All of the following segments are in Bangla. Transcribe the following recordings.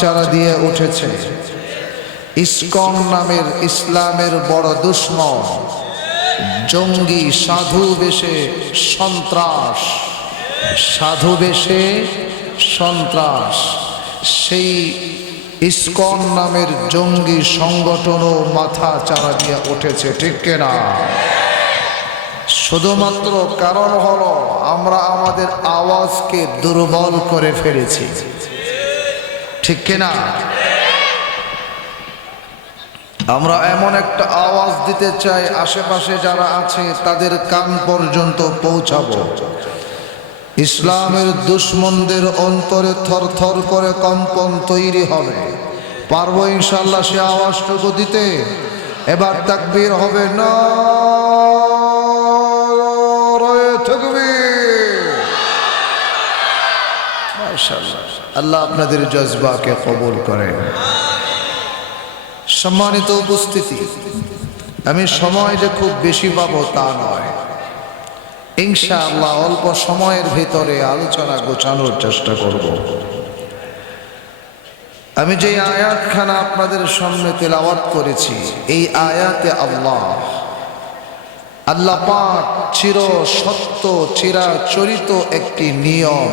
চারা দিয়ে উঠেছে ইসকন নামের ইসলামের বড় দুশ্মন, জঙ্গি, সাধু বেশে সন্ত্রাস, সাধু বেশে সন্ত্রাস। সেই ইসকন নামের জঙ্গি সংগঠনও মাথা চারা দিয়ে উঠেছে, ঠিক কিনা? শুধুমাত্র কারণ হলো আমরা আমাদের আওয়াজকে দুর্বল করে ফেলেছি, ঠিক কিনা? আমরা এমন একটা আওয়াজ দিতে চাই আশেপাশে যারা আছে তাদের কান পর্যন্ত পৌঁছাবো। ইসলামের দুশ্মনদের অন্তরে থরথর করে কম্পন তৈরি হবে। পারবো ইনশাআল্লাহ সে আওয়াজটুকু দিতে? এবার তাকবীর হবে না, আল্লাহ আপনাদের জজবাকে কবুল করেন। সম্মানিত উপস্থিতি, আমি সময় যে খুব বেশি পাবো তা নয়, ইনশাআল্লাহ অল্প সময়ের ভিতরে আলোচনা গোছানোর চেষ্টা করব। আমি যে আয়াতখানা আপনাদের সামনে তেলাওয়াত করেছি, এই আয়াতে আল্লাহ পাক চির সত্য চিরাচরিত একটি নিয়ম,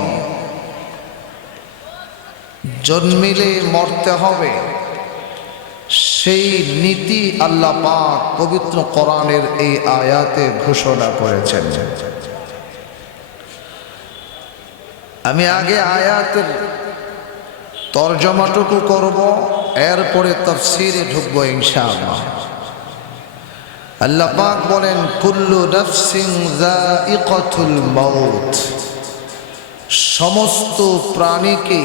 জন্মিলে মরতে হবে, সেই নীতি আল্লাহ পাক পবিত্র কোরআনের এই আয়াতে ঘোষণা করেছেন। আমি আগে আয়াতের তরজমাটুকু করব, এরপরে তাফসীরে ঢুকবো ইনশাআল্লাহ। আল্লাহ পাক বলেন, কুল্লু নাফসিন যায়িকাতুল মাউত, সমস্ত প্রাণীকে,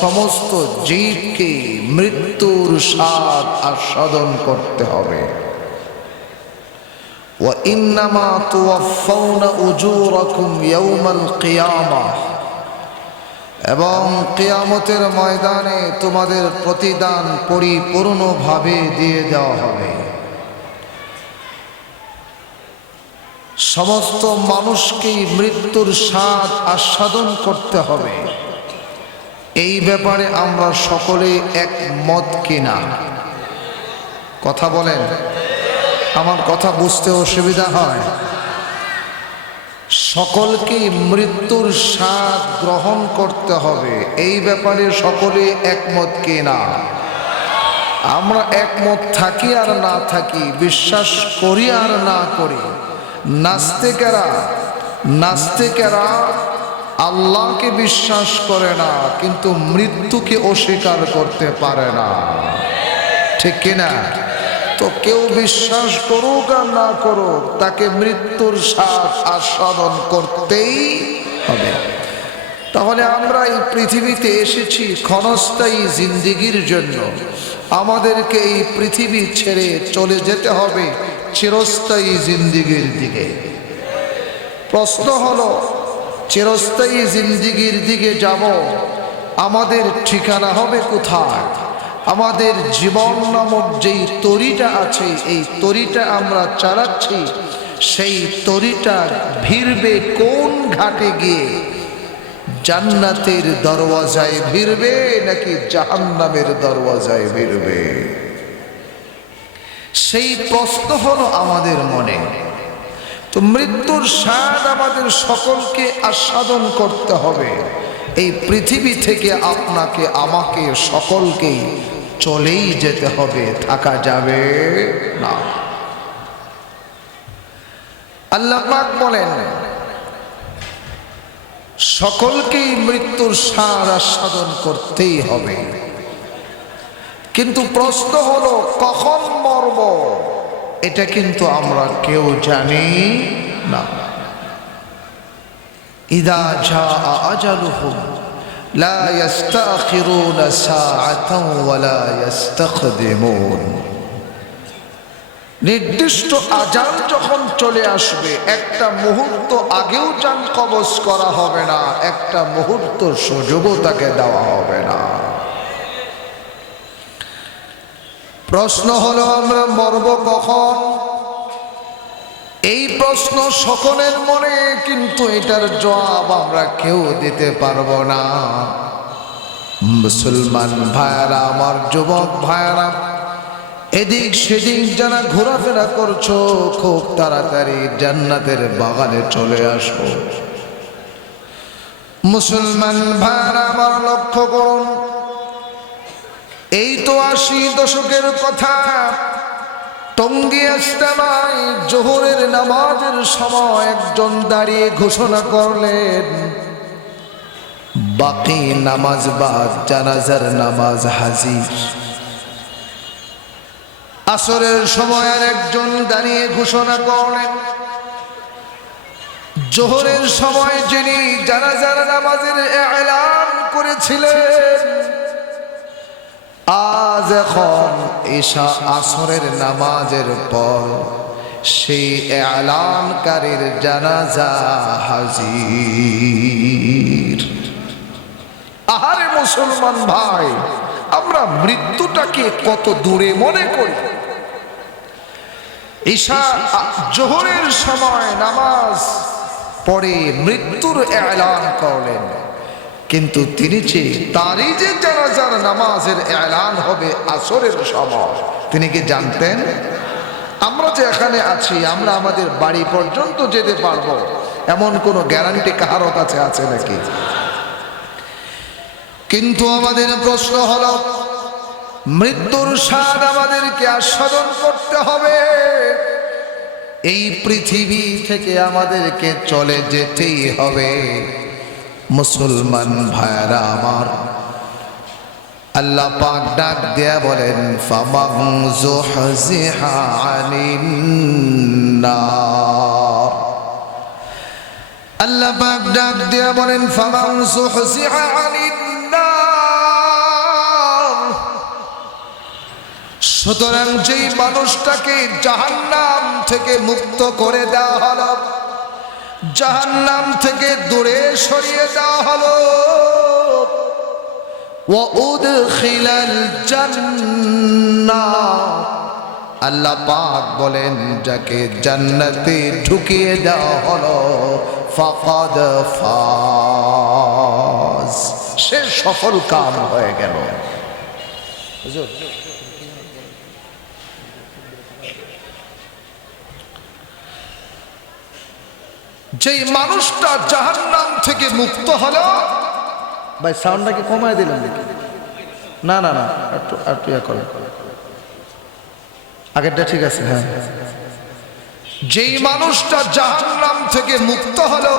সমস্ত জীবকে মৃত্যুর স্বাদ আস্বাদন করতে হবে। ওয়া ইন্নামা তুওয়াফাউনা উজুরাকুম ইয়াউমাল কিয়ামাহ, এবং কিয়ামতের ময়দানে তোমাদের প্রতিদান পরিপূর্ণভাবে দিয়ে দেওয়া হবে। সমস্ত মানুষকেই মৃত্যুর স্বাদ আস্বাদন করতে হবে, এই ব্যাপারে আমরা সকলে একমত কিনা? কথা বলেন, আমার কথা বুঝতে অসুবিধা হয়? সকলকেই মৃত্যুর স্বাদ গ্রহণ করতে হবে, এই ব্যাপারে সকলে একমত কিনা? আমরা একমত থাকি আর না থাকি, বিশ্বাস করি আর না করি, নাস্তিকেরা আল্লাহকে বিশ্বাস করে না কিন্তু মৃত্যুকে অস্বীকার করতে পারে না, ঠিক কিনা? তো কেউ বিশ্বাস করুক আর না করুক, তাকে মৃত্যুর স্বাদ আস্বাদন করতেই হবে। তাহলে আমরা এই পৃথিবীতে এসেছি ক্ষণস্থায়ী জিন্দেগির জন্য। আমাদেরকে এই পৃথিবী ছেড়ে চলে যেতে হবে চিরস্থায়ী জিন্দেগির দিকে। প্রশ্ন হলো, চিরস্থায়ী জিন্দেগির দিকে যাব, আমাদের ঠিকানা হবে কোথায়? আমাদের জীবন নামক যেই তরিটা আছে, এই তরিটা আমরা চালাচ্ছি, সেই তরিটা ভিড়বে কোন ঘাটে গিয়ে? জান্নাতের দরওয়াজায় ভিড়বে নাকি জাহান্নামের দরওয়াজায় ভিড়বে? সেই প্রশ্ন হলো আমাদের মনে। তো মৃত্যুর স্বাদ আমাদের সকলকে আস্বাদন করতে হবে। এই পৃথিবী থেকে আপনাকে আমাকে সকলকেই চলেই যেতে হবে, থাকা যাবে না। আল্লাহ পাক বলেন, সকলকেই মৃত্যুর স্বাদ আস্বাদন করতেই হবে, কিন্তু প্রশ্ন হলো কখন মরব, এটা কিন্তু আমরা কেউ জানি না। ইদা জাআ আজালুহুম লা ইস্তাখিরুনা সাআতান ওয়া লা ইস্তাকদিমুন, নির্দিষ্ট আজাল যখন চলে আসবে, একটা মুহূর্ত আগেও জান কবজ করা হবে না, একটা মুহূর্ত সুযোগও তাকে দেওয়া হবে না। প্রশ্ন হলো আমরা মরব কখন? এই প্রশ্ন সকলের মনে, কিন্তু এটার জবাব আমরা কেউ দিতে পারবো না। মুসলমান ভাইরা আমার, যুবক ভাইরা, এদিক সেদিক যারা ঘোরাফেরা করছো, খুব তাড়াতাড়ি জান্নাতের বাগানে চলে আসো। মুসলমান ভাইরা আমার, লক্ষ্য করুন, এই তো 80 দশকের কথা। টঙ্গী ইজতেমায় জোহরের নামাজের সময় একজন দাঁড়িয়ে ঘোষণা করলেন, বাকি নামাজ বাদ, জানাজার নামাজ হাজির। আসরের সময় আর একজন দাঁড়িয়ে ঘোষণা করলেন, জোহরের সময় যিনি জানাজার নামাজের এলান করেছিলেন, আজ এখন ঈশা আসরের নামাজের পর সেই এলানকারীর জানাজা হাজির। আহারে মুসলমান ভাই, আমরা মৃত্যুটাকে কত দূরে মনে করি। ঈশা জোহরের সময় নামাজ পড়ে মৃত্যুর এলান করলেন, কিন্তু তিনি তারই যে জানাজার নামাজের এলান হবে আসরের সময়, তিনি কি জানতেন? আমরা যে এখানে আছি, আমরা আমাদের বাড়ি পর্যন্ত যেতে পারবো এমন কোনো গ্যারান্টি কারো কাছে আছে নাকি? কিন্তু আমাদের প্রশ্ন হলো, মৃত্যুর স্বাদ আমাদেরকে আস্বাদন করতে হবে, এই পৃথিবী থেকে আমাদেরকে চলে যেতেই হবে। মুসলমান ভাইরা আমার, আল্লাহ পাক ডাক দেয়া বলেন, ফামান যুহজিহা আনিন নার। আল্লাহ পাক ডাক দেয়া বলেন, ফামান যুহজিহা আনিন নার। সুতরাং যেই মানুষটাকে জাহান্নাম থেকে মুক্ত করে দেওয়া হলো, জাহান্নাম থেকে দূরে সরিয়ে দেওয়া হলো, ওয়া উদখিলাল জান্নাহ, আল্লাহ পাক বলেন যাকে জান্নাতে ঢুকিয়ে দেওয়া হলো, ফাকাদ ফাজ, সে সফল কাম হয়ে গেল। যেই মানুষটা জাহান্নাম থেকে মুক্ত হলো, ভাই সাউন্ডটাকে কমায় দিলেন নাকি? না না না, একটু ইয়া করেন, আগেরটা ঠিক আছে। হ্যাঁ, যেই মানুষটা জাহান্নাম থেকে মুক্ত হলো,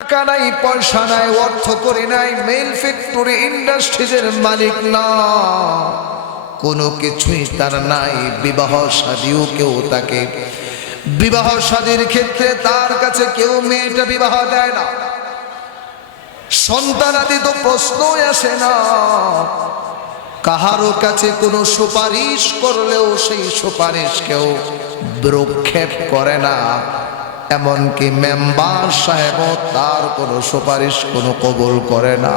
টাকা নাই, পয়সা নাই, অর্থ করি নাই, মেল ফ্যাক্টরি ইন্ডাস্ট্রিজের মালিক না, কোনো কিছুই তার নাই। বিবাহ শাদীও কেউ তাকে, বিবাহ শাদীর ক্ষেত্রে তার কাছে কেউ মেয়েটা বিবাহ দেয় না। সন্তানাদি তো প্রশ্নই আসে না। কাহারো কাছে কোনো সুপারিশ করলেও সেই সুপারিশ কেউ ভ্রুক্ষেপ করে না। এমনকি মেম্বার সাহেবও তার কোনো সুপারিশ কোনো কবুল করে না।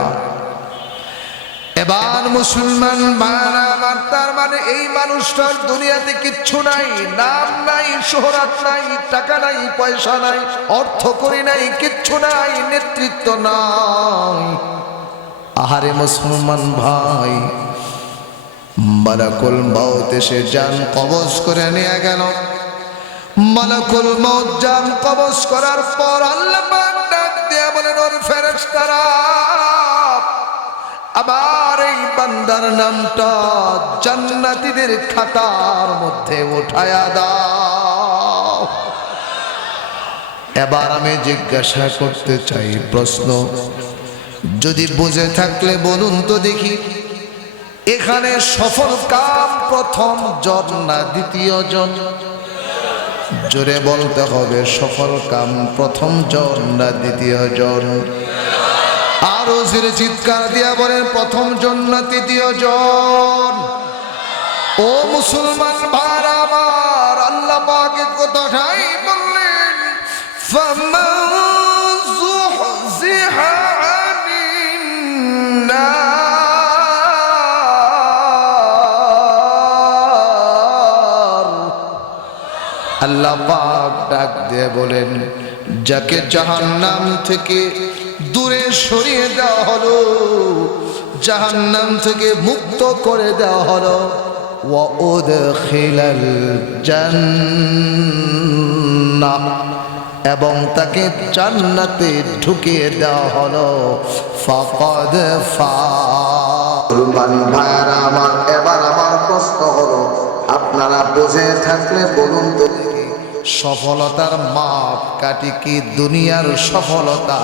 এবার মুসলমান ভাইরা আমার, তার মানে এই মানুষটার দুনিয়াতে কিচ্ছু নাই, নাম নাই, শোহরাত নাই, টাকা নাই, পয়সা নাই, অর্থ করি নাই, কিচ্ছু নাই, নেতৃত্ব নাই। আহারে মুসলমান ভাই, মালাকুল মউত এসে জান কবজ করে নিয়ে গেল। মালাকুল মউত জান কবজ করার পর আল্লাহ পাক ডাক দিয়ে বলেন, ওর ফেরেশতারা আবার এই বান্দার নামটা জান্নাতীদের খাতার মধ্যে উঠায়া দাও। এবার আমি জিজ্ঞাসা করতে চাই, প্রশ্ন যদি বুঝে থাকলে বলুন তো দেখি, এখানে সফল কাম প্রথম জন না দ্বিতীয় জন? জোরে বলতে হবে, সফল কাম প্রথম জন না দ্বিতীয় জন? আরো জোরে চিৎকার দিয়া বলেন, প্রথম জন না তৃতীয় জন? ও মুসলমান ভাইরা আমার, আল্লাহ পাক কথাটাই বললেন, ফামান যুহজিহা আনিন নার। আল্লাহ পাক ডাক দিয়ে বলেন, যাকে জাহান্নাম থেকে দূরে সরিয়ে দেওয়া হলো, জাহান্নাম থেকে মুক্ত করে দেওয়া হলো, ওয়া উদখিলাল জান্নাহ, এবং তাকে জান্নাতে ঢুকিয়ে দেওয়া হলো, ফাকাদ ফাজ। ভাইরা আমার, এবার আমার প্রশ্ন হলো, আপনারা বুঝে থাকলে বলুন তো দেখি, সফলতার মাপ কাটি কি দুনিয়ার সফলতা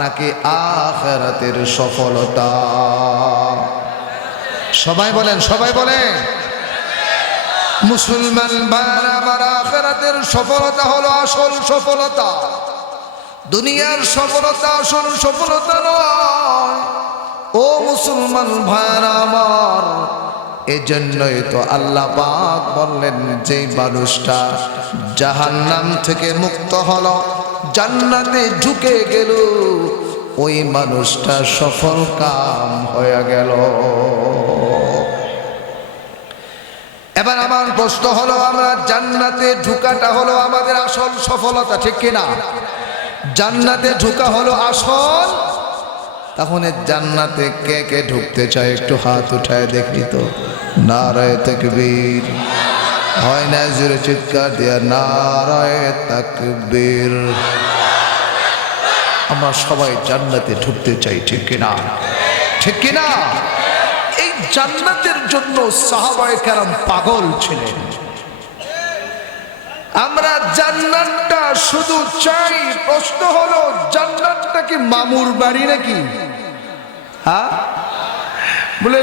নাকি আখিরাতের সফলতা? সবাই বলেন, সবাই বলেন। মুসলমান ভাইরা আমার, আখিরাতের সফলতা হলো আসল সফলতা, দুনিয়ার সফলতা আসল সফলতা নয়। ও মুসলমান ভাইরা আমার, এজন্যই তো আল্লাহ পাক বললেন, যেই মানুষটা জাহান্নাম থেকে মুক্ত হলো, জান্নাতে ঢুকে গেল, ওই মানুষটা সফল কাম হয়ে গেল। এবার আমার প্রশ্ন হলো, আমরা জান্নাতে ঢুকাটা হলো আমাদের আসল সফলতা, ঠিক কিনা? জান্নাতে ঢুকা হলো আসল। তখন জান্নাতে কে কে ঢুকতে চায় একটু হাত উঠায় দেখি তো। নারায়ে তাকবীর। হয় না জোরে চিৎকার দিয়া নারায়ে তাকবীর। আমরা সবাই জান্নাতে ঢুকতে চাই, ঠিক কিনা? ঠিক কিনা? এই জান্নাতের জন্য সাহাবায়ে কেরাম পাগল ছিলেন। আমরা জান্নাতটা শুধু চাই, প্রশ্ন হলো জান্নাতটা কি মামুর বাড়ি নাকি? হ্যাঁ, বলে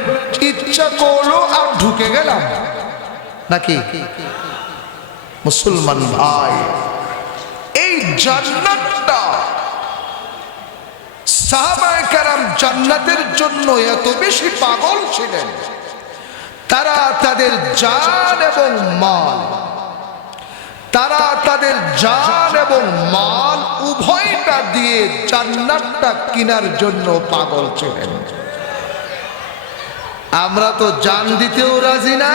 ইচ্ছা করলো আর ঢুকে গেলাম নাকি? মুসলমান ভাই, এই জান্নাতটা, সাহাবায়ে কেরাম জান্নাতের জন্য এত বেশি পাগল ছিলেন, তারা তাদের জান এবং মাল, তারা তাদের জান এবং মাল উভয়টা দিয়ে জান্নাতটা কেনার জন্য পাগল ছিলেন। আমরা তো জান দিতেও রাজি না,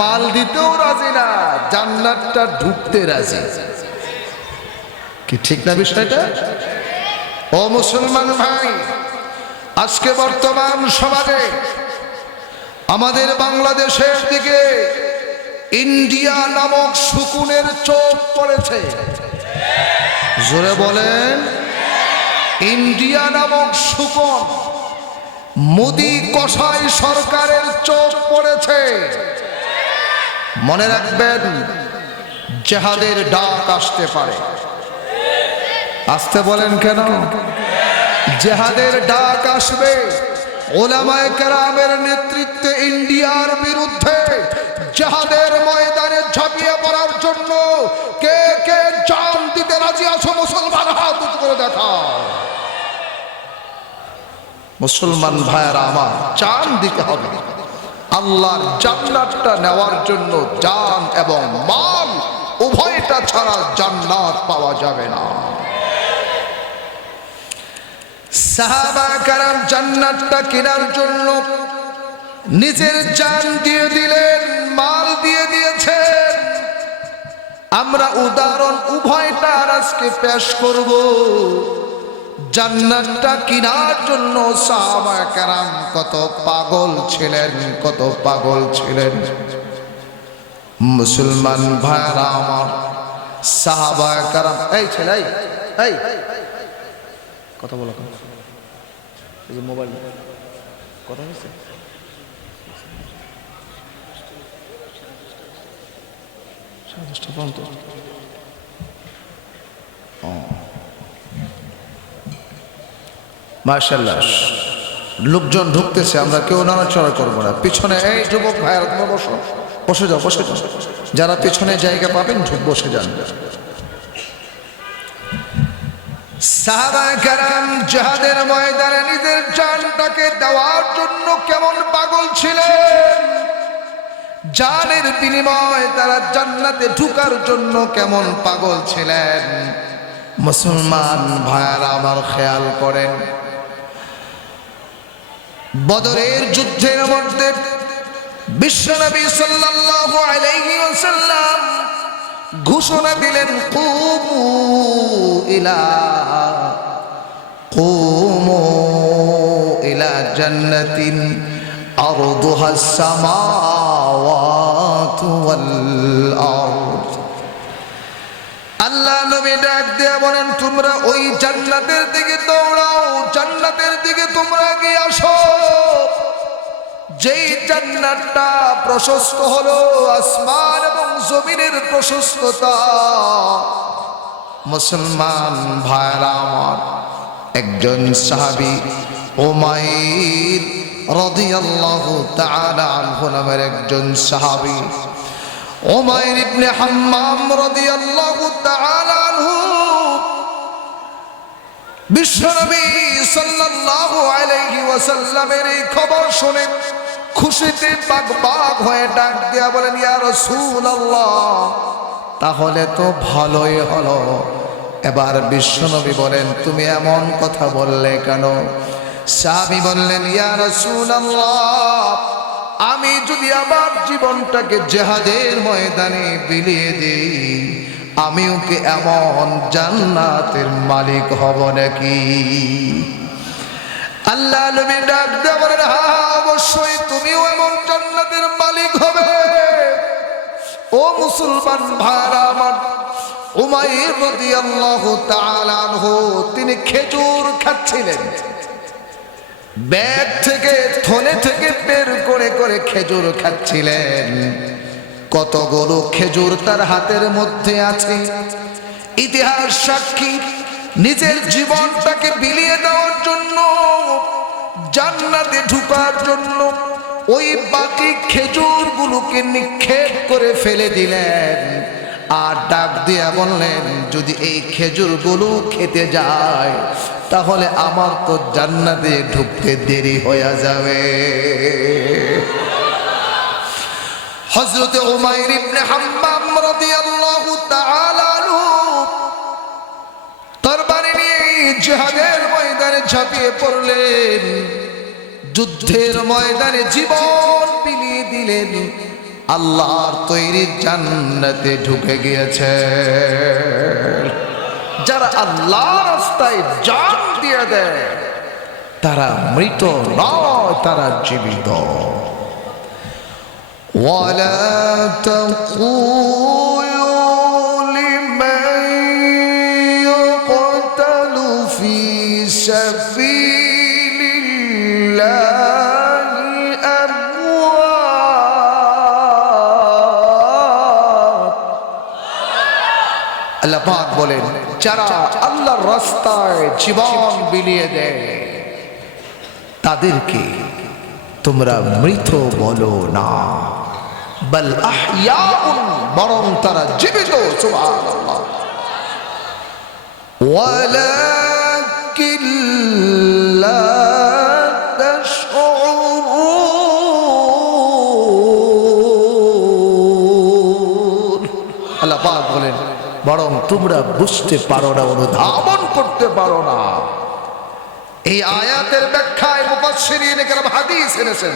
মাল দিতেও রাজি না, জান্নাতটা ঢুকতে রাজি। কি ঠিক না বিষয়টা? ও মুসলমান ভাই, আজকে বর্তমান সমাজে আমাদের বাংলাদেশের দিকে ইন্ডিয়া নামক শকুনের চোখ পড়েছে। জোরে বলেন, ইন্ডিয়া নামক শকুন, মোদি কসাই সরকারের চোখ পড়েছে। মনে রাখবেন, জিহাদের ডাক আসতে পারে। আসতে বলেন কেন? জিহাদের ডাক আসবে, উলামায়ে কেরামের নেতৃত্বে ইন্ডিয়ার বিরুদ্ধে জিহাদের ময়দানে ঝাঁপিয়ে পড়ার জন্য কে কে জান দিতে রাজি আছো? মুসলমান হাত উঁচু করে দেখাও। মুসলমান ভাইয়েরা আমার, জান দিতে হবে। আল্লাহর জান্নাতটা নেওয়ার জন্য জান এবং মাল উভয়টা ছাড়া জান্নাত পাওয়া যাবে না। সাহাবা কেরাম জান্নাতটা কেনার জন্য নিজের জান দিয়ে দিলেন, মাল দিয়ে দিয়েছেন। আমরা উদাহরণ উভয়টার আজকে পেশ করব। জান্নাতটা কেনার জন্য সাহাবা কেরাম কত পাগল ছিলেন, কত পাগল ছিলেন। মুসলমান ভাইরা আমার, সাহাবা কেরাম, এই ছেলে এই কথা বলো, এই যে মোবাইল কথা হচ্ছে, মাশাআল্লাহ লোকজন ঢুকতেছে, আমরা কেউ নাড়াচড়া করবো না। পিছনে এই যুবক ভাইয়ের বসো, বসে যাও, বসে যাও। যারা পিছনে জায়গা পাবেন বসে যান। সাহাবায়ে কেরাম জিহাদের ময়দানে নিজের জানটাকে দেওয়ার জন্য কেমন পাগল ছিলেন, জানের বিনিময়ে তারা জান্নাতে ঢোকার জন্য কেমন পাগল ছিলেন। মুসলমান ভাইয়েরা আমার, খেয়াল করেন, বদরের যুদ্ধের মধ্যে বিশ্বনবী সাল্লাল্লাহু আলাইহি ওয়াসাল্লাম ঘোষণা দিলেন, কুমু ইলা জান্নাতিন আরদুহাস সামাওয়াতু ওয়াল আরদ। আল্লাহ নবী ডাক দিয়ে বলেন, তোমরা ওই জান্নাতের দিকে দৌড়াও, জান্নাতের দিকে তোমরা এগিয়ে আসো, যেই জান্নাতটা প্রশস্ত হলো আসমান এবং জমিনের প্রশস্ততা। মুসলমান ভাইরা আমার, একজন সাহাবী উমাইর রাদিয়াল্লাহু তাআলা আনহু নামের একজন সাহাবী, উমাইর ইবনে হাম্মাম রাদিয়াল্লাহু তাআলা আনহু বিশ্বনবী সাল্লাল্লাহু আলাইহি ওয়াসাল্লামের এই খবর শুনে খুশিতে বাগবাগ হয়ে ডাক দিয়া বলেন, ইয়া রাসূলুল্লাহ, তাহলে তো ভালোই হলো। এবার বিশ্বনবী বলেন, তুমি এমন কথা বললে কেন? সাহাবী বললেন, ইয়া রাসূলুল্লাহ, আমি যদি আমার জীবনটাকে জিহাদের ময়দানে বিলিয়ে দিই, আমিও কি এমন জান্নাতের মালিক হব নাকি? আল্লাহ নবী ডাক দিয়ে বলেন, হ্যাঁ, অবশ্যই তুমিও এমন জান্নাতের মালিক হবে। ও মুসলমান ভাইরা আমার, উমাইর রাদিয়াল্লাহু তাআলা আনহু তিনি খেজুর খাচ্ছিলেন, ব্যাগ থেকে থলে থেকে বের করে করে খেজুর খাচ্ছিলেন। কতগুলো খেজুর তার হাতের মধ্যে আছে। ইতিহাস সাক্ষী, নিজের জীবনটাকে বিলিয়ে দেওয়ার জন্য, জান্নাতে ঢোকার জন্য ওই বাকি খেজুরগুলোকে নিক্ষেপ করে ফেলে দিলেন। আর ডাক দিয়া বললেন, যদি এই খেজুরগুলো খেতে যায় তাহলে আমার তো জান্নাতে ঢুকতে দেরি হয়ে যাবে। হযরত উমাইর ইবনে হাম্মাম রাদিয়াল্লাহু তাআলা আনহু তরবারি নিয়ে জিহাদের ময়দানে ঝাঁপিয়ে পড়লেন, যুদ্ধের ময়দানে জীবন বিলিয়ে দিলেন, আল্লাহর তৈরি জান্নাতে ঢুকে গিয়েছে। যারা আল্লাহর রাস্তায় জান দিয়ে দেয় তারা মৃত নয়, তারা জীবিত। ওয়ালা তাকুলু লিমান ইউকতালু ফি সাবিলিল্লাহি আমওয়াত। আল্লাহ পাক বলেন, যারা আল্লাহর রাস্তায় জীবন বিলিয়ে দেয় তাদেরকে তোমরা মৃত বলো না, বাল আহইয়াউন, বরং তারা জীবিত। সুবহানাল্লাহ। ওয়ালাকিন লা তাশউরুন। আল্লাহ পাক বলেন, বরং তোমরা বুঝতে পারো না, অনুধাবন করতে পারো না। এই আয়াতের ব্যাখ্যায় মুফাসসিরিন কেরাম হাদিস এনেছেন,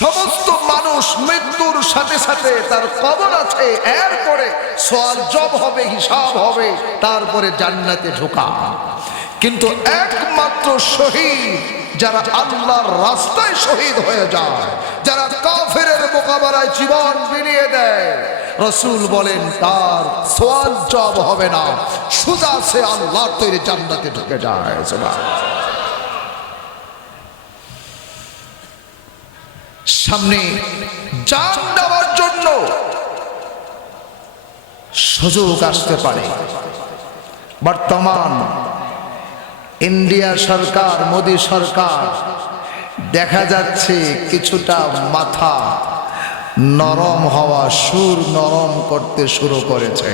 সমস্ত মানুষ মৃত্যুর সাথে সাথে তার কবর আছে, এরপরে সওয়াল জব হবে, হিসাব হবে, তারপরে জান্নাতে ঢোকা। কিন্তু একমাত্র শহীদ যারা আল্লাহর রাস্তায় শহীদ হয়ে যায়, যারা কাফেরের মোকাবেলায় জীবন বিলিয়ে দেয়, রাসূল বলেন তার সওয়াল জব হবে না, সোজা সে আল্লাহর তৈরি জান্নাতে ঢুকে যায়। সুবহানাল্লাহ। সামনে জান দেওয়ার জন্য সুযোগ আসতে পারে। বর্তমান ইন্ডিয়া সরকার, মোদী সরকার দেখা যাচ্ছে কিছুটা মাথা নরম হওয়া, সুর নরম করতে শুরু করেছে।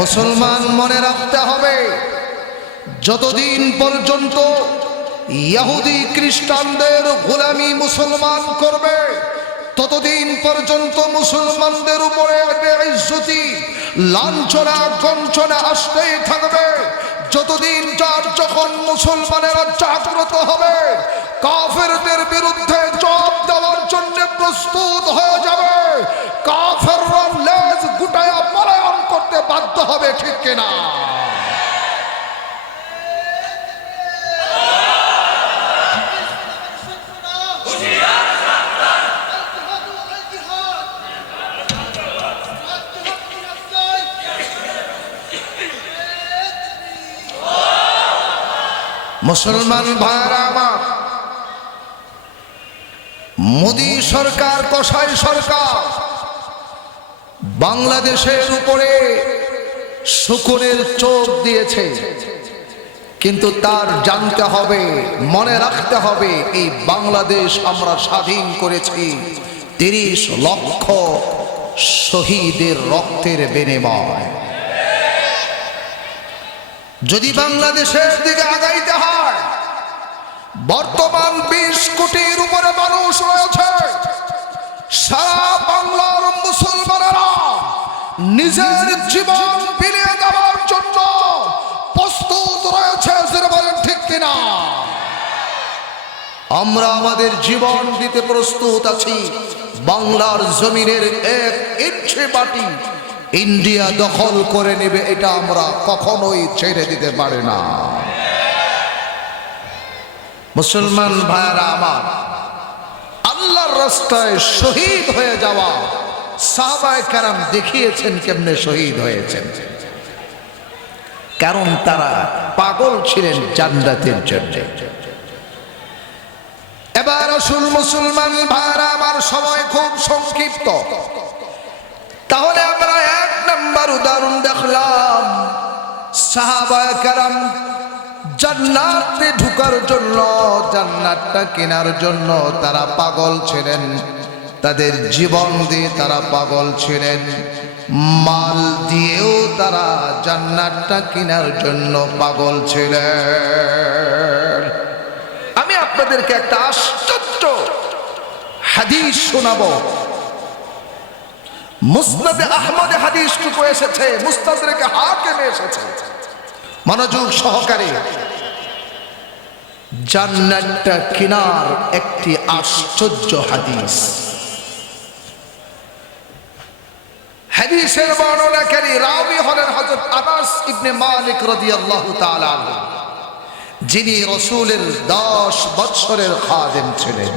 মুসলমান মনে রাখতে হবে, যতদিন পর্যন্ত ইহুদি খ্রিস্টানদের গোলামি মুসলমান করবে, ততদিন পর্যন্ত মুসলমানদের উপরে বেইজ্জতি, লাঞ্ছনা, গঞ্জনা আসতেই থাকবে। যতদিন যার যখন মুসলমানেরা জাগ্রত হবে, কাফেরদের বিরুদ্ধে জবাব দেওয়ার জন্য প্রস্তুত হয়ে যাবে, কাফেররা লেজ গুটায়া পলায়ন করতে বাধ্য হবে। ঠিক কিনা? মুসলমান ভাইরা আমার, মোদী সরকার, কসাই সরকার বাংলাদেশের উপরে শকুনের চোখ দিয়েছে, কিন্তু তার জানতে হবে, মনে রাখতে হবে, এই বাংলাদেশ আমরা স্বাধীন করেছি 30 লক্ষ শহীদের রক্তের বিনিময়। যদি বাংলাদেশের দিকে আগাইতে হয়, বর্তমান 20 কোটির উপরে মানুষ রয়েছে। সারা বাংলার মুসলমানেরা নিজের জীবন বিলিয়ে দেওয়ার জন্য প্রস্তুত রয়েছে। বলেন ঠিক কিনা? আমরা আমাদের জীবন দিতে প্রস্তুত আছি। বাংলার জমিনের 1 ইঞ্চি মাটি ইন্ডিয়া দখল করে নেবে, এটা আমরা কখনোই ছেড়ে দিতে পারি না। মুসলমান ভাইরা আমার, আল্লাহর রাস্তায় শহীদ হয়ে যাওয়া সাহাবায়ে কেরাম দেখিয়েছেন কেমনে শহীদ হয়েছেন। কারণ তারা পাগল ছিলেন জান্নাতের জন্য। এবার আসুন মুসলমান ভাইরা আমার, সময় খুব সংক্ষিপ্ত, তাহলে আমরা 1 নম্বর উদাহরণ দেখলাম, সাহাবায়ে কেরাম জান্নাতে ঢোকার জন্য, জান্নাতটা কেনার জন্য তারা পাগল ছিলেন। তাদের জীবন দিয়ে তারা পাগল ছিলেন, মাল দিয়েও তারা জান্নাতটা কেনার জন্য পাগল ছিলেন। আমি আপনাদেরকে একটা আশ্চর্য হাদিস শোনাবো। মুসনাদে আহমদে হাদিসটুকু এসেছে, মুস্তাদরাকে হাকিমে এসেছে। মনোযোগ সহকারে, জান্নাতটা কেনার একটি আশ্চর্য হাদিস। হাদিসের বর্ণনাকারী রাবী হলেন হযরত আনাস ইবনে মালিক রাদিয়াল্লাহু তাআলা আনহু, যিনি রাসূলের 10 বছরের খাদেম ছিলেন।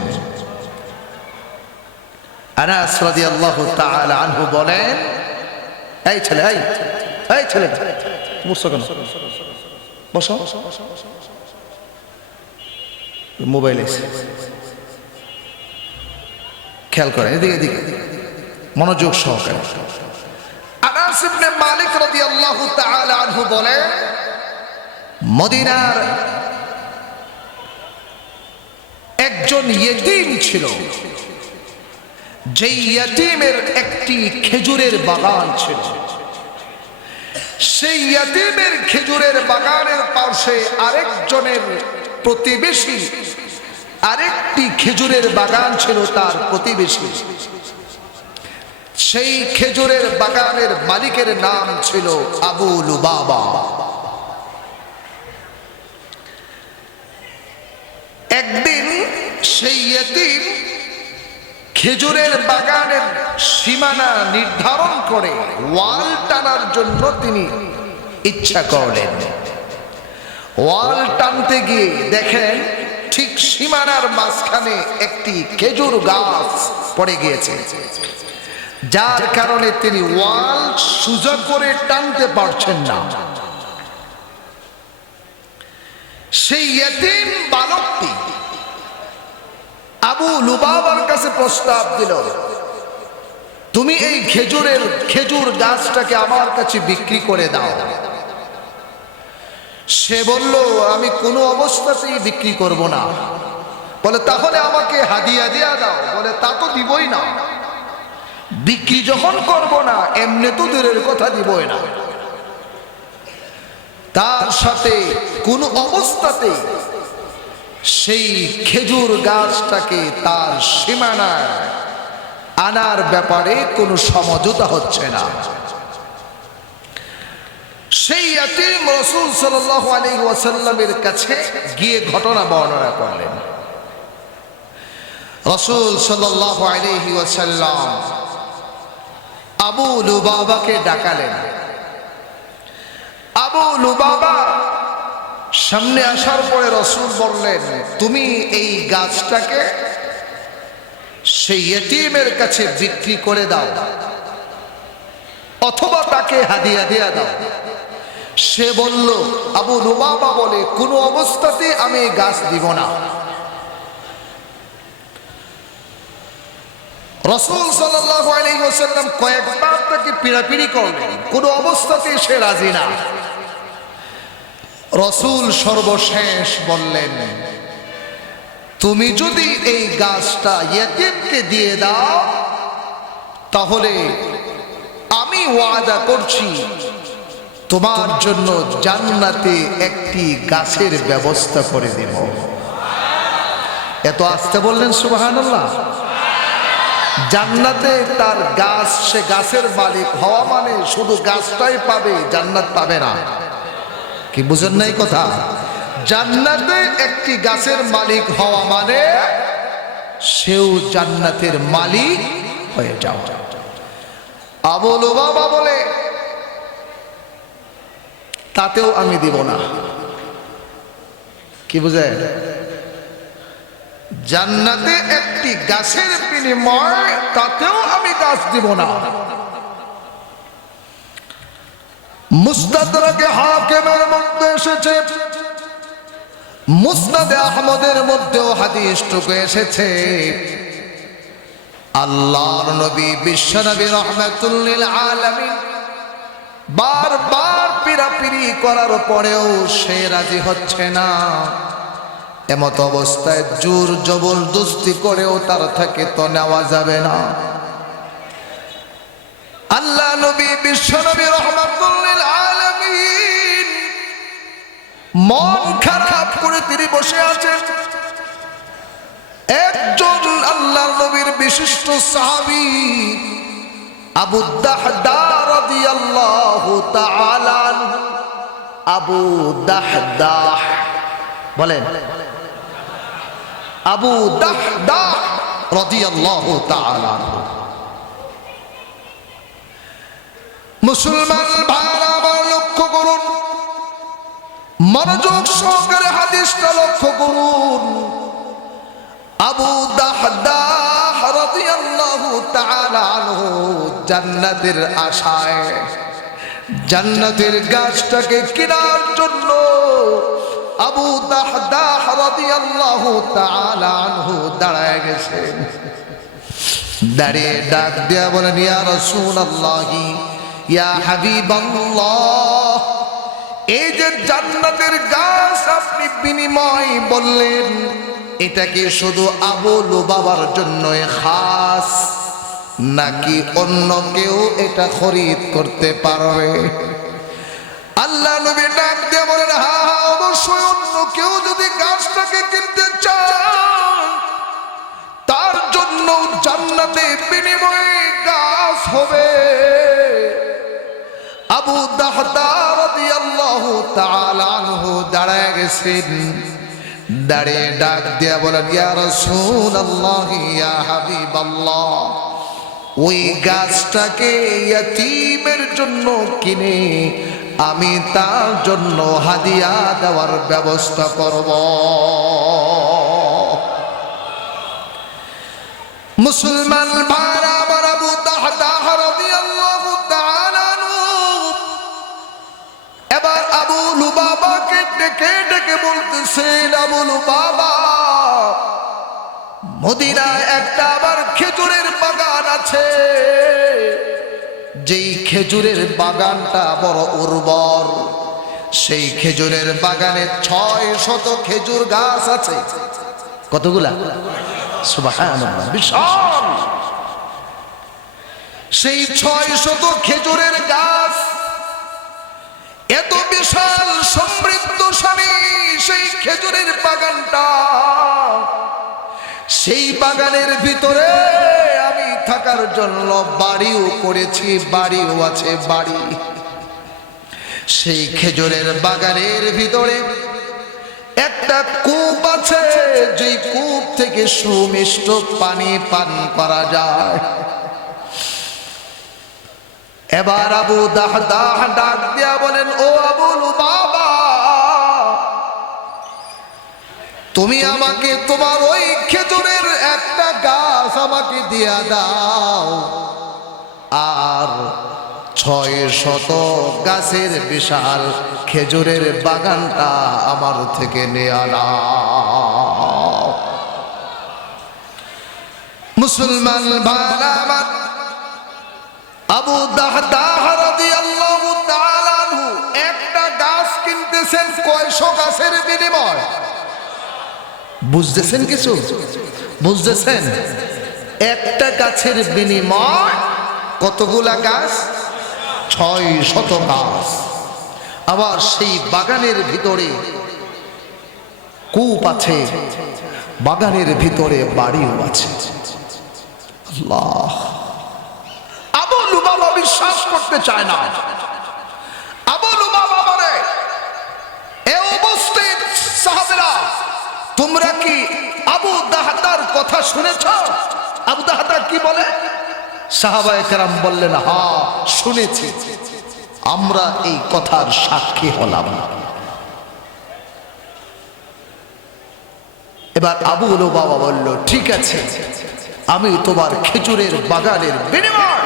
আনাস রাদিয়াল্লাহু তাআলা আনহু বলেন, এই ছেলে, এই ছেলে, বসো কেন? বসো। মোবাইল এসে খেয়াল করেন, এদিকে এদিকে। মনোযোগ সহকারে। আনাস ইবনে মালিক রাদিয়াল্লাহু তাআলা আনহু বলেন, মদিনার একজন ইয়েতিম ছিল, যেই ইয়েতিমের একটি খেজুরের বাগান ছিল। সেই ইয়েতিমের খেজুরের বাগানের পাশে আরেকজনের প্রতিবেশী আরেকটি খেজুরের বাগান ছিল, তার প্রতিবেশী। সেই খেজুরের বাগানের মালিকের নাম ছিল আবু লুবাবা। একদিন সেই ইয়েতিম খেজুরের বাগানের সীমানা নির্ধারণ করে ওয়াল টানার জন্য তিনি ইচ্ছা করলেন। ওয়াল টানতে গিয়ে দেখেন ঠিক সীমানার মাঝখানে একটি খেজুর গাছ পড়ে গিয়েছে, যার কারণে তিনি ওয়াল সোজা করে টানতে পারছেন না। সেই ইয়েতিম বালকটি আবু লুবাবার কাছে প্রস্তাব দিল, তুমি এই খেজুর গাছটাকে আমার কাছে বিক্রি করে দাও। সে বলল, আমি কোনো অবস্থাতেই বিক্রি করব না। বলে, তাহলে আমাকে হাদিয়া দিয়া দাও। বলে, তা তো দিবই না, বিক্রি যখন করব না এমনি তো দূরের কথা দিবই না। তার সাথে কোনো অবস্থাতেই সেই খেজুর গাছটাকে তার সীমানায় আনার ব্যাপারে কোনো সমঝোতা হচ্ছে না। সেই ইয়েতিম রাসূল সাল্লাল্লাহু আলাইহি ওয়াসাল্লামের কাছে গিয়ে ঘটনা বর্ণনা করলেন। রাসূল সাল্লাল্লাহু আলাইহি ওয়াসাল্লাম আবু লুবাবাকে ডাকালেন। আবু লুবাবা সামনে আসার পরে রাসূল বললেন, তুমি এই গাছটাকে সেই ইয়েতিমের কাছে বিক্রি করে দাও অথবা তাকে হাদিয়া দিয়ে দাও। সে বলল, আবু লুবাবা বলে, কোনো অবস্থাতে আমি এই গাছ দিব না। রাসূল সাল্লাল্লাহু আলাইহি ওয়াসাল্লাম কয়েকবার তাকে পিড়াপিড়ি করলেন, কোনো অবস্থাতে সে রাজি না। রাসূল সর্বশেষ বললেন, তুমি যদি এই গাছটা ইয়েতিমকে দিয়ে দাও তাহলে আমি ওয়াদা করছি তোমার জন্য জান্নাতে একটি গাছের ব্যবস্থা করে দেব। এত আস্তে বললেন সুবহানাল্লাহ। জান্নাতে তার গাছ, সে গাছের মালিক হওয়া মানে শুধু গাছটাই পাবে, জান্নাত পাবে না। কি বুঝেন নাই কথা? জান্নাতে একটি গাছের মালিক হওয়া মানে সেও জান্নাতের মালিক হয়ে যাও। আবু লুবাবা বলে, তাতেও আমি দিব না। কি বুঝে? জান্নাতে একটি গাছের বিনিময়, তাতেও আমি গাছ দিব না। মুস্তাদরাকে হাকিমের মধ্যে এসেছে, মুসনাদে আহমদের মধ্যেও হাদিসটুকু এসেছে। আল্লাহর নবী বিশ্বনবী রাহমাতুল লিল আলামিন বারবার পিরাপিরি করার পরেও সে রাজি হচ্ছে না। এমত অবস্থায় জোর জবরদস্তি করেও তার থেকে তো নেওয়া যাবে না। আল্লাহ নবী বিশ্বনবী রাহমাতুল লিল আলামিন মন খারাপ করে তিনি বসে আছেন। একজন আল্লাহ নবীর বিশিষ্ট সাহাবী আবু দাহদা রাদিয়াল্লাহু তাআলা আনহু, আবু দাহদা বলেন, আবু দাহদা রাদিয়াল্লাহু তাআলা আনহু। মুসলমান ভাইরা আমার লক্ষ্য করুন, মনোযোগ সহকারে হাদিসটা লক্ষ্য করুন। আবু দাহদা রাদিয়াল্লাহু তাআলা আনহু জান্নাতের আশায় জান্নাতের গাছটাকে কেনার জন্য আবু দাহদা রাদিয়াল্লাহু তাআলা আনহু দাঁড়ায় গেছেন। দাঁড়িয়ে ডাক দিয়া বলেন, ইয়া রাসূলুল্লাহি, ইয়া হাবিবাল্লাহ, এই যে জান্নাতের গাছ আপনি বিনিময় বললেন, এটা কি শুধু আবু লুবাবার জন্য খাস, নাকি অন্য কেউ এটা খরিদ করতে পারবে? আল্লাহ নবী ডাক দিয়ে বলেন, হ্যাঁ হ্যাঁ, অবশ্যই অন্য কেউ যদি গাছটাকে কিনতে চায়, তার জন্য জান্নাতে বিনিময়ে গাছ হবে। আবু দাহদা রাদিয়াল্লাহু তাআলা আনহু দাঁড়ায় গেছেন, দাঁড়িয়ে ডাক দিয়া বলেন, ইয়া রাসূলুল্লাহ, ইয়া হাবিবাল্লাহ, ওই গাছটাকে ইয়াতীমের জন্য কিনে আমি তার জন্য হাদিয়া দেওয়ার ব্যবস্থা করব। মুসলমান ভাইরা আমার, আবু দাহদা রাদিয়াল্লাহু তাআলা আনহু এবার আবু লুবাবাকে ডেকে ডেকে বলতেছেন, আবু লুবাবা, মদিনায় একটা আবার খেজুরের বাগান আছে, যেই খেজুরের বাগানটা বড় উর্বর, সেই খেজুরের বাগানে 600 খেজুর গাছ আছে। কতগুলা? সুবহানাল্লাহ, বিশাল। সেই 600 খেজুরের গাছ, এত বিশাল সমৃদ্ধশালী সেই খেজুরের বাগানটা, সেই বাগানের ভিতরে আমি থাকার জন্য বাড়িও করেছি, বাড়িও আছে বাড়ি। সেই খেজুরের বাগানের ভিতরে একটা কূপ আছে, যেই কূপ থেকে সুমিষ্ট পানি পান করা যায়। এবার আবু দাহদা ডাক দিয়া বলেন, ও আবু লুবাবা, তুমি আমাকে তোমার ওই খেজুরের একটা গাছ আমাকে দিয়া দাও, আর 600 গাছের বিশাল খেজুরের বাগানটা আমার থেকে নেয়া নাও। মুসলমান ভাইরা আমার, আবু দাহদা রাদিয়াল্লাহু তাআলা আনহু একটা গাছ কিনতেছেন 900 গাছের বিনিময়। বুঝতেছেন কিছু? বুঝতেছেন? একটা গাছের বিনিময় কতগুলা গাছ? 600 গাছ। আবার সেই বাগানের ভিতরে কূপ আছে, বাগানের ভিতরে বাড়িও আছে। আল্লাহ! আবু লুবাবা বিশ্বাস করতে চায় না। আবু লুবাবা বলে, এ অবস্থায় সাহাবীরা, তোমরা কি আবু দাহদার কথা শুনেছ? আবু দাহদা কি বলে? সাহাবায়ে কেরাম বললেন, হ্যাঁ শুনেছি, আমরা এই কথার সাক্ষী হলাম। এবার আবু লুবাবা বলল, ঠিক আছে, আমি তোমার খেজুরের বাগানের বিনিময়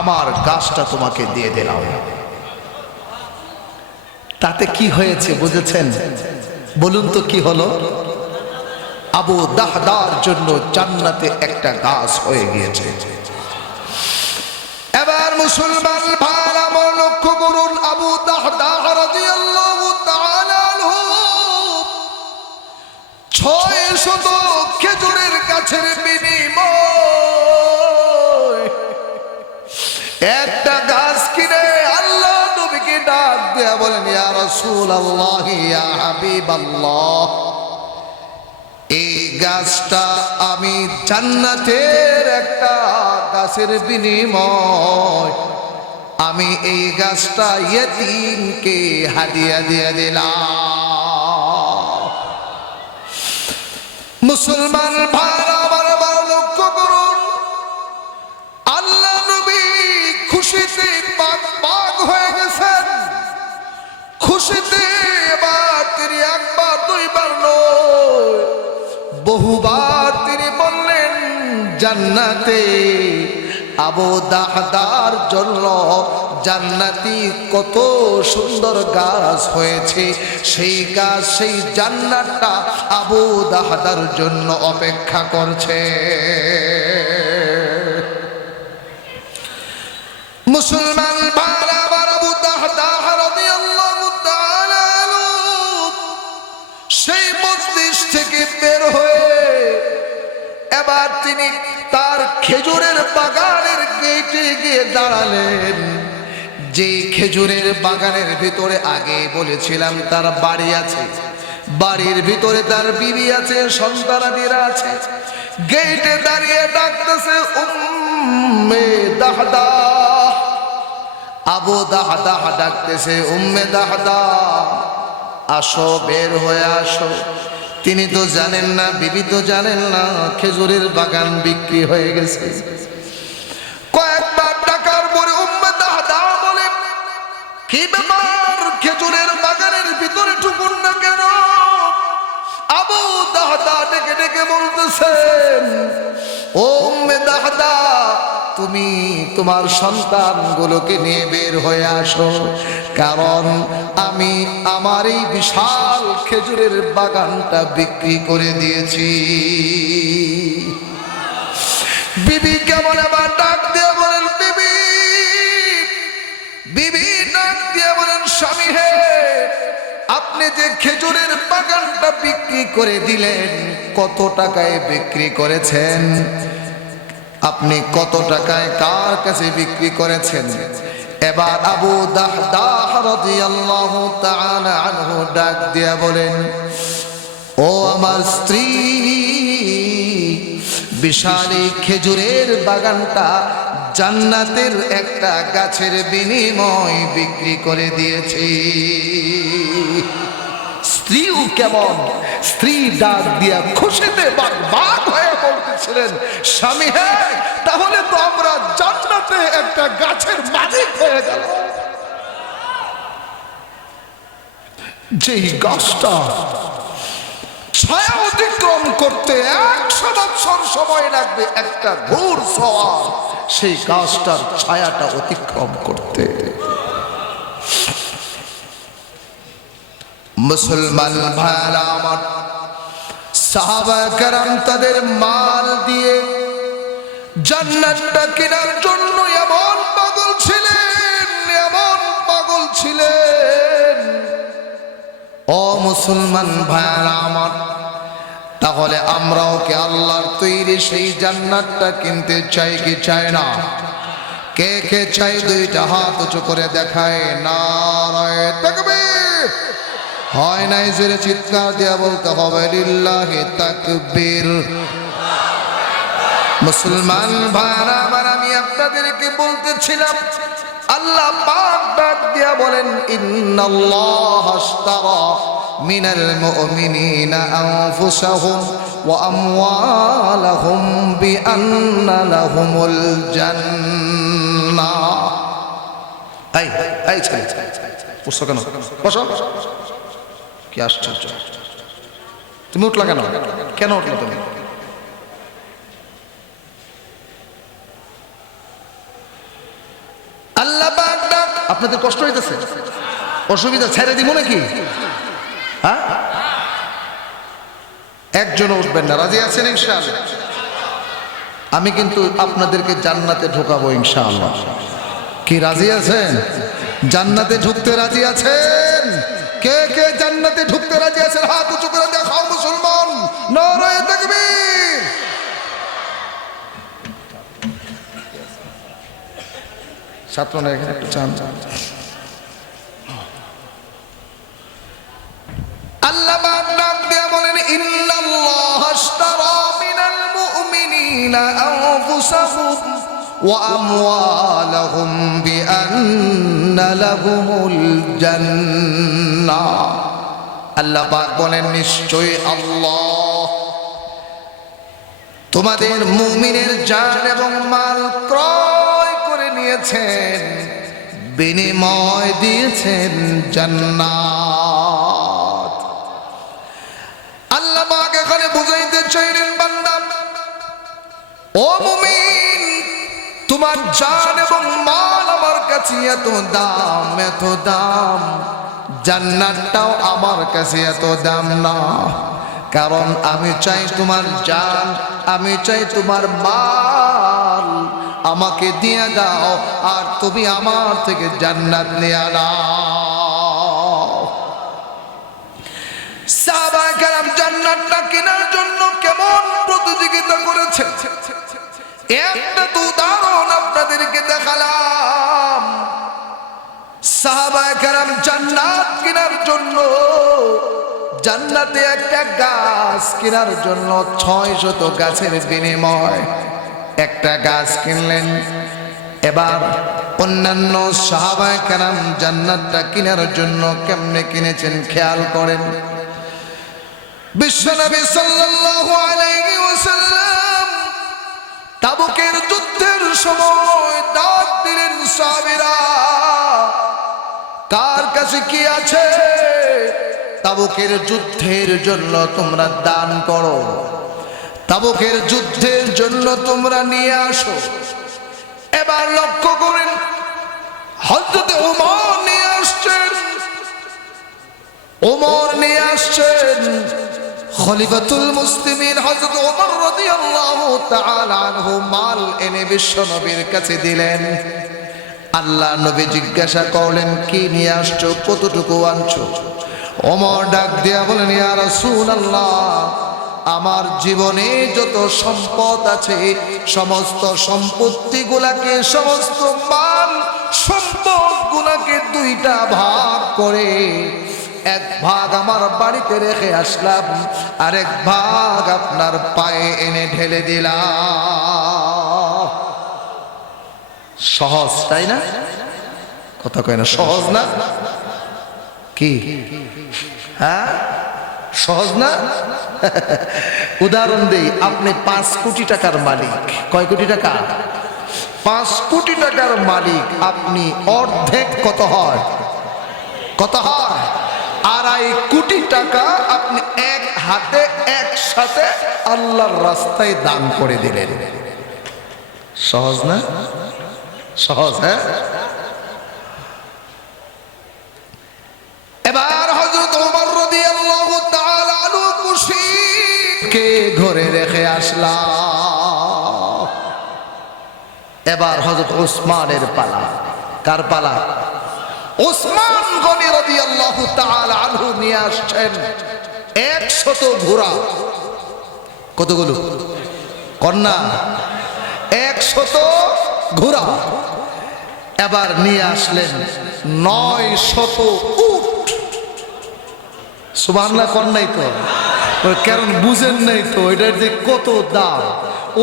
আমার গাছটা তোমাকে দিয়ে দিলাম। তাতে কি হয়েছে বুঝেছেন? বলুন তো কি হলো? আবু দাহদার জন্য জান্নাতে একটা গাছ হয়ে গিয়েছে। এবার মুসলমান ভাইরা আমার লক্ষ্য করুন, আবু দাহদা রাদিয়াল্লাহু তাআলা আনহু 600 খেজুরের গাছের বিনিময় একটা গাছ কিনে আল্লাহ নবীকে ডাক দেয়া বলেন, ইয়া রাসূলুল্লাহ, ইয়া হাবিবাল্লাহ, এই গাছটা আমি জান্নাতের একটা গাছের বিনিময় আমি এই গাছটা ইয়েতিমকে হাদিয়া দিয়ে দিলাম। মুসলমান ভাইরা আমার লক্ষ্য করুন, আল্লাহ নবী খুশিতে পাক হয়ে গেছেন। খুশিতে এবার তিনি একবার দুইবার নয়, বহুবার তিনি বললেন, জান্নাতে আবু দাহদার জন্য জান্নাতি কত সুন্দর গাছ হয়েছে, সেই গাছ, সেই জান্নাতটা আবু দাহদার জন্য অপেক্ষা করছে। মুসলমান ভাইরা আমার, আবু দাহদাহ রাদিয়াল্লাহু তাআলা সেই মজলিস থেকে বের হয়ে এবার তিনি তার খেজুরের বাগানের গেটে গিয়ে দাঁড়ালেন। যে খেজুরের বাগানের ভিতরে আগে বলেছিলাম তার বাড়ি আছে, বাড়ির ভিতরে তার বিবি আছে, সন্তানাদিরা আছে। গেটে দাঁড়িয়ে ডাকতেছে উম্মে দাহদাহ, আবু দাহদাহ ডাকতেছে উম্মে দাহদাহ, আসো, বের হয়ে আসো। তিনি তো জানেন না, বিবি তো জানেন না খেজুরের বাগান বিক্রি হয়ে গেছে। কয়েকবার ডাকার পরে উম্মে দাহদাহ বলে, কি ব্যাপার, খেজুরের বাগানের ভিতরে ঢুকুন না কেন? আবু দাহদাহ ডেকে ডেকে বলতেছেন, ও উম্মে দাহদাহ, তুমি তোমার সন্তানগুলোকে নিয়ে বের হয়ে আসো, কারণ আমি আমার এই বিশাল খেজুরের বাগানটা বিক্রি করে দিয়েছি। বিবি কেমন আবার ডাক দিয়ে বলেন, বিবি, বিবি ডাক দিয়ে বলেন, স্বামী হে, আপনি যে খেজুরের বাগানটা বিক্রি করে দিলেন, কত টাকায় বিক্রি করেছেন? আপনি কত টাকায় কার কাছে বিক্রি করেছেন? এবার আবু দাহদাহ রাদিয়াল্লাহু তাআলা আনহু ডাক দিয়া বলেন, ও আমার স্ত্রী, বিশাল এই খেজুরের বাগানটা জান্নাতের একটা গাছের বিনিময় বিক্রি করে দিয়েছি। স্ত্রীও কেমন, স্ত্রী ডাক দিয়া খুশিতে বাগ হয়ে বলতেছিলেন, স্বামী হে, তাহলে তো আমরা জান্নাতে একটা গাছের মালিক হয়ে গেল। যেই গাছটা ছায়া অতিক্রম করতে 100 বছর সময় লাগবে একটা ঘোর সওয়ার, সেই গাছটার ছায়াটা অতিক্রম করতে। মুসলমান ভাইরা আমার, সাহাবা কেরাম তাদের মাল দিয়ে জান্নাতটা কেনার জন্য এমন পাগল ছিলেন, এমন পাগল ছিলেন। ও মুসলমান ভাইরা আমার, তাহলে আমরাও কি আল্লাহর তৈরি সেই জান্নাতটা কিনতে চাই কি চাই না? কে কে চাই? দুইটা হাত উঁচু করে দেখায়, নারায়ে তাকবীর। হয় নাই জোরে চিৎকার দিয়া বলতে হবে, লিল্লাহি তাকবীর। মুসলমান ভাইরা আমার, আমি আপনাদেরকে বলতেছিলাম, আল্লাহ পাক ডাক দিয়া বলেন, ইন্নাল্লাহা আশতারা মিনাল মুমিনিনা আনফুসাহুম ওয়া আমওয়ালাহুম বিআন্না লাহুমুল জান্নাহ। এই ছেলে, বসো কেন? বসো। কি আশ্চর্য, তুমি উঠলা কেন? কেন উঠলা তুমি? আল্লাহ পাক ডাক, আপনাদের কষ্ট হইতেছে, অসুবিধা ছেড়ে দিব নাকি? হ্যাঁ, একজন উঠবেন না, রাজি আছেন ইনশাআল্লাহ? আমি কিন্তু আপনাদেরকে জান্নাতে ঢোকাবো ইনশাআল্লাহ। কি রাজি আছেন? জান্নাতে ঢুকতে রাজি আছেন? কে কে জান্নাতে ঢুকতে রাজি আছেন? হাত উঁচু করে দেখাও মুসলমান, নারায়ে তাকবীর। ছাত্ররা এখানে একটু চান। আল্লাহ পাক ডাক দিয়ে বলেন, ইন্নাল্লাহা আশতারা মিনাল মুমিনিনা আনফুসাহুম ওয়া আমওয়ালাহুম বিআন্না লাহুমুল জান্নাহ। আল্লাহ পাক বলেন, নিশ্চয়ই আল্লাহ তোমাদের মুমিনের জান এবং মাল ক্রয় করে নিয়েছেন, বিনিময় দিয়েছেন জান্নাত। আল্লাহ পাক এখানে বুঝাইতে চাইলেন, বান্দা, ও মুমিন, তোমার জান এবং মাল আমার কাছে এত দাম, এত দাম, জান্নাতটাও আমার কাছে এত দাম না। কারণ আমি চাই তোমার জান, আমি চাই তোমার মাল আমাকে দিয়ে দাও আর তুমি আমার থেকে জান্নাত নিয়ে নাও। সাহাবায়ে কেরাম জান্নাতটা কেনার জন্য কেমন প্রতিযোগিতা করেছে, একটা তো উদাহরণ আপনাদেরকে দেখালাম। সাহাবায়ে কেরাম জান্নাত কেনার জন্য, জান্নাতে একটা গাছ কেনার জন্য 600 গাছের বিনিময় একটা গাছ কিনলেন। এবার অন্যান্য সাহাবায়ে কেরাম জান্নাতটা কেনার জন্য কেমনে কিনেছেন খেয়াল করেন। বিশ্বনবী সাল্লাল্লাহু আলাইহি ওয়াসাল্লাম তাবুকের যুদ্ধের সময় ডাক দিলেন, সাহাবীরা কার কাছে কি আছে তাবুকের যুদ্ধের জন্য তোমরা দান করো, তাবুকের যুদ্ধের জন্য তোমরা নিয়ে আসো। এবার লক্ষ্য করেন হযরত ওমর নিয়ে আসছেন, ওমর নিয়ে আসছেন। খলিফাতুল মুসলিমিন হযরত ওমর রাদিয়াল্লাহু তাআলা আনহু মাল এনে বিশ্বনবীর কাছে দিলেন। আল্লাহ নবী জিজ্ঞাসা করলেন, কি নিয়ে আসছো, কতটুকু আনছো? ওমর ডাক দিয়া বলেন, ইয়া রাসূলুল্লাহ, আমার জীবনে যত সম্পদ আছে সমস্ত সম্পত্তিগুলাকে, সমস্ত মাল সম্পদগুলাকে দুইটা ভাগ করে এক ভাগ আমার বাড়িতে রেখে আসলাম, আর এক ভাগ আপনার পায়ে এনে ঢেলে দিলাম। সহজ তাই না? কথা কয় না, সহজ না? কি হ্যাঁ সহজ না? উদাহরণ দেই, আপনি 5 কোটি টাকার মালিক। কয় কোটি টাকা? 5 কোটি টাকার মালিক। আপনি অর্ধেক কত হয়? কত হয়? 2.5 কোটি টাকা আপনি এক হাতে একসাথে আল্লাহর রাস্তায় দান করে দিলেন। সহজ না? সহজ, হ্যাঁ? এবার হযরত ওমর রাদিয়াল্লাহু তাআলা আনহু খুশি কে ঘরে রেখে আসলাম। এবার হযরত ওসমানের পালা। কার পালা? ওসমান গনি রাদিয়াল্লাহু তাআলা আনহু নিয়ে আসছেন 100 ঘোড়া। কতগুলো? কন্যা 100 ঘোড়া। এবার নিয়ে আসলেন 900 উট। সুবহানাল্লাহ, কন্যাই তো কারণ বুঝেন নাই তো এটার যে কত দাম।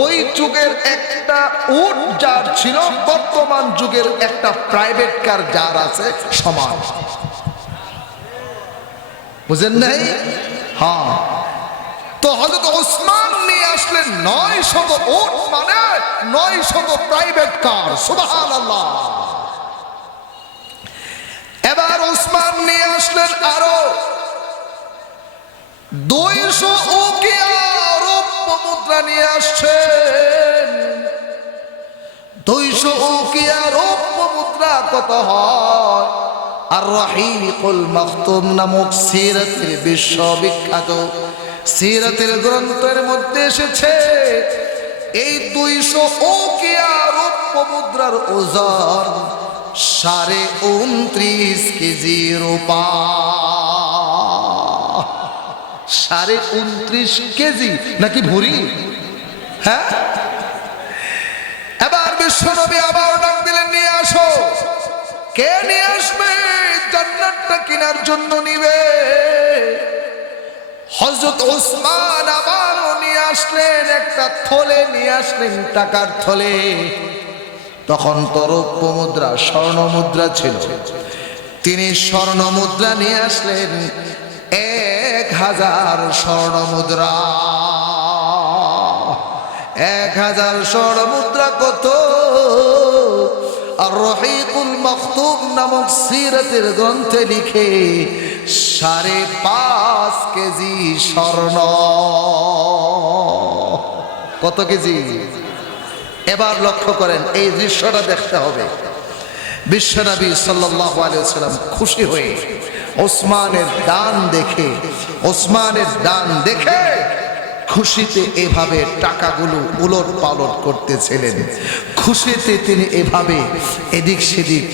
ওই যুগের একটা উট যার ছিল বর্তমান যুগের একটা প্রাইভেট কার যার আছে সমান। বুঝেন নাই? হ্যাঁ। তো হযরত ওসমান নিয়ে আসলেন 900 উট, মানে 900 প্রাইভেট কার। সুবহানাল্লাহ। এবার ওসমান নিয়ে আসলেন আরো 200 উকিয়া রৌপ্য মুদ্রা নিয়ে আসছেন। 200 উকিয়া রৌপ্য মুদ্রা কত হয়? আর রাহিকুল মাখতুম নামক সিরাতের বিশ্ববিখ্যাত সিরাতের গ্রন্থের মধ্যে এসেছে এই 200 উকিয়া রৌপ্য মুদ্রার ওজন 29.5 কেজি রূপা। 29.5 কেজি নাকি ভরি? হ্যাঁ। এবার বিশ্বনবী আবার ডাক দিলেন, নিয়ে আসো। কে নিয়ে আসবে? জান্নাতটা কেনার জন্য নিবে। হযরত ওসমান আবারও নিয়ে আসলেন একটা থলে, নিয়ে আসলেন টাকার থলে। তখন তো রৌপ্য মুদ্রা, স্বর্ণ মুদ্রা ছিল। তিনি স্বর্ণ মুদ্রা নিয়ে আসলেন 1000 স্বর্ণ মুদ্রা। 1000 স্বর্ণ মুদ্রা কত? আর রাহিকুল মাখতুম নামক সিরাতের গ্রন্থে লিখে 5.5 কেজি স্বর্ণ। কত কেজি? এবার লক্ষ্য করেন, এই দৃশ্যটা দেখতে হবে। বিশ্বনবী সাল্লাল্লাহু আলাইহি ওয়াসাল্লাম খুশি হয়ে ওসমানের দান দেখে খুশিতে এভাবে টাকাগুলো উলট পালট করতেছিলেন, খুশিতে তিনি এভাবে এদিক সেদিক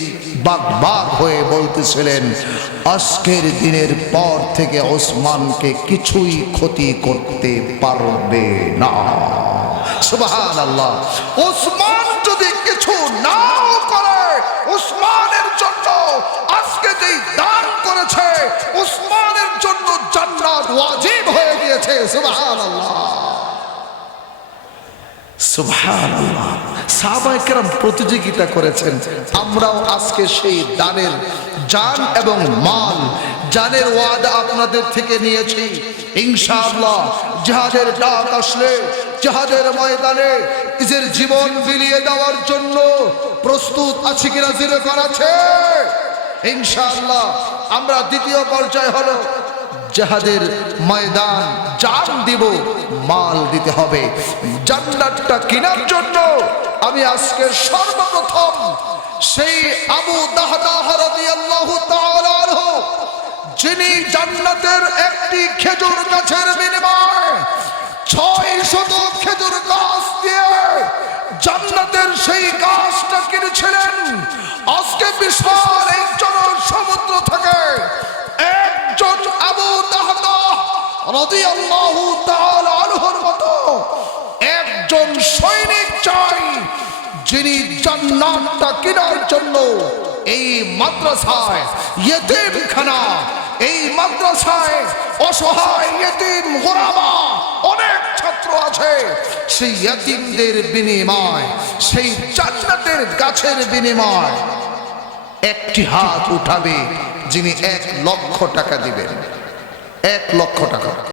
বাগ হয়ে বলতেছিলেন, আজকের দিনের পর থেকে ওসমানকে কিছুই ক্ষতি করতে পারবে না। সুবহানাল্লাহ। ওসমান যদি কিছু নাও করে, ওসমানের জন্য আজকে যেই দান করেছে, ওসমানের জন্য জান্নাত ওয়াজিব হয়ে গিয়েছে। সুবহানাল্লাহ, সুবহানাল্লাহ। সাহাবায়ে কেরাম প্রতিযোগিতা করেছেন, আমরাও আজকে সেই দানের জান এবং মাল, জানের ওয়াদা আপনাদের থেকে নিয়েছি। ইনশাআল্লাহ জিহাদের ডাক আসলে জিহাদের ময়দানে নিজের জীবন বিলিয়ে দেওয়ার জন্য প্রস্তুত আছি কিনা জিরে করাছে। ইনশাআল্লাহ আমরা দ্বিতীয় পর্যায় হলো জিহাদের ময়দান, জান দিব, মাল দিতে হবে। জান্নাতটা কেনার জন্য আমি আজকে সর্বপ্রথম সেই আবু দাহদাহ রাদিয়াল্লাহু তাআলা আনহু, যিনি জান্নাতের একটি খেজুর গাছের বিনিময়ে 600 খেজুর গাছ দিয়ে জান্নাতের সেই গাছটা কিনেছিলেন। আজকে বিশাল এই জনসমুদ্র থেকে একজন আবু দাহদাহ রাদিয়াল্লাহু তাআলা আনহুর মতো একজন সৈনিক চাই, যিনি জান্নাতটা কেনার জন্য এই মাদ্রাসায় ইয়েতিমখানা, এই মাদ্রাসায় অসহায় ইয়েতিম গোরামা অনেক ছাত্র আছে, সেই ইয়েতিমদের বিনিময়, সেই জান্নাতের গাছের বিনিময় একটি হাত উঠাবে যিনি 1 লক্ষ টাকা দিবেন। 1 লক্ষ টাকা।